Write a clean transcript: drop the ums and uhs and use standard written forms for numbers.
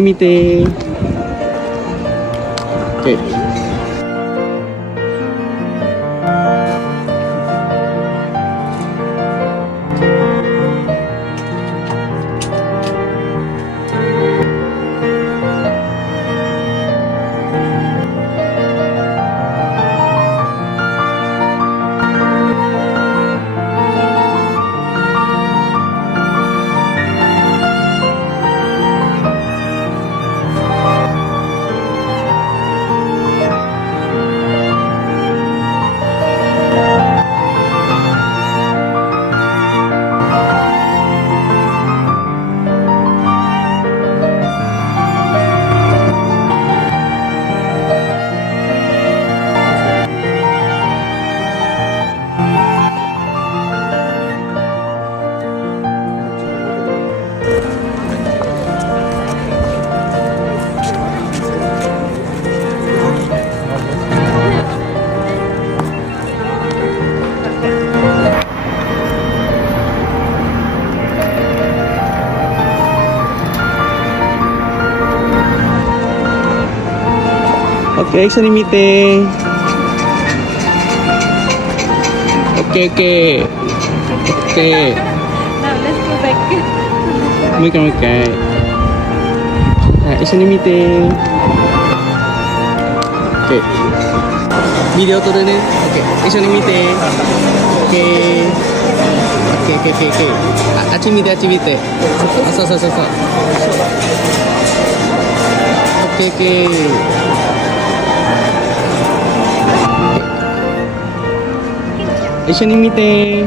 見て。OK。OK、一緒に見て。OK、OK。OK。Now let's go back. もう一回もう一回。はい、一緒に見て。OK。ビデオ撮るね。OK。一緒に見て。OK。OK。あっち見て、あっち見て。あ、そう。OK。一緒に見て。